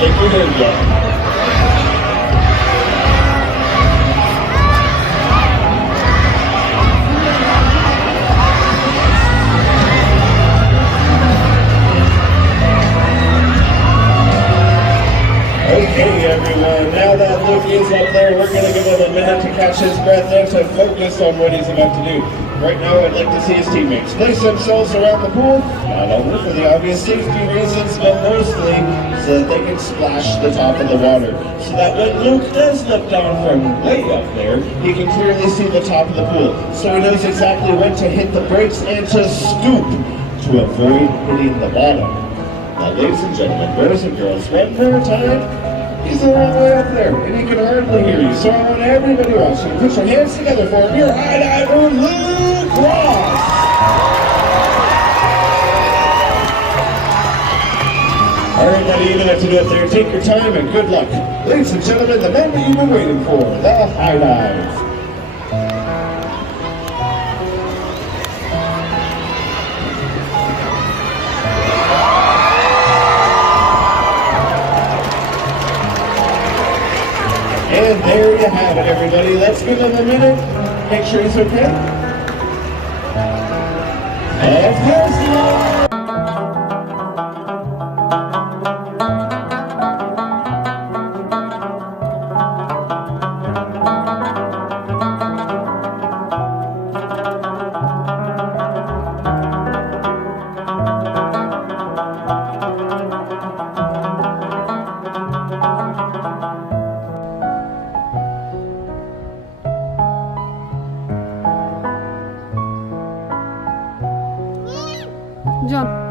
Take your hands off. Okay, everyone, now that Luke is up there, we're going to give him a minute to catch his breath and to focus on what he's about to do. Right now, I'd like to see his teammates place themselves around the pool, not only for the obvious safety reasons, but mostly so that they can splash the top of the water. So that when Luke does look down from way up there, he can clearly see the top of the pool. So he knows exactly when to hit the brakes and to scoop to avoid hitting the bottom. Now, ladies and gentlemen, boys and girls, one more time, he's a long way up there, and he can hardly hear you. So I want everybody watching to put your hands together for him. Your high diver, Luke Ross! All right, buddy, you know what to do up there. Take your time and good luck. Ladies and gentlemen, the moment you've been waiting for, the high dive. And there you have it, everybody. Let's give him a minute. Make sure he's okay. Of course he is. Jump.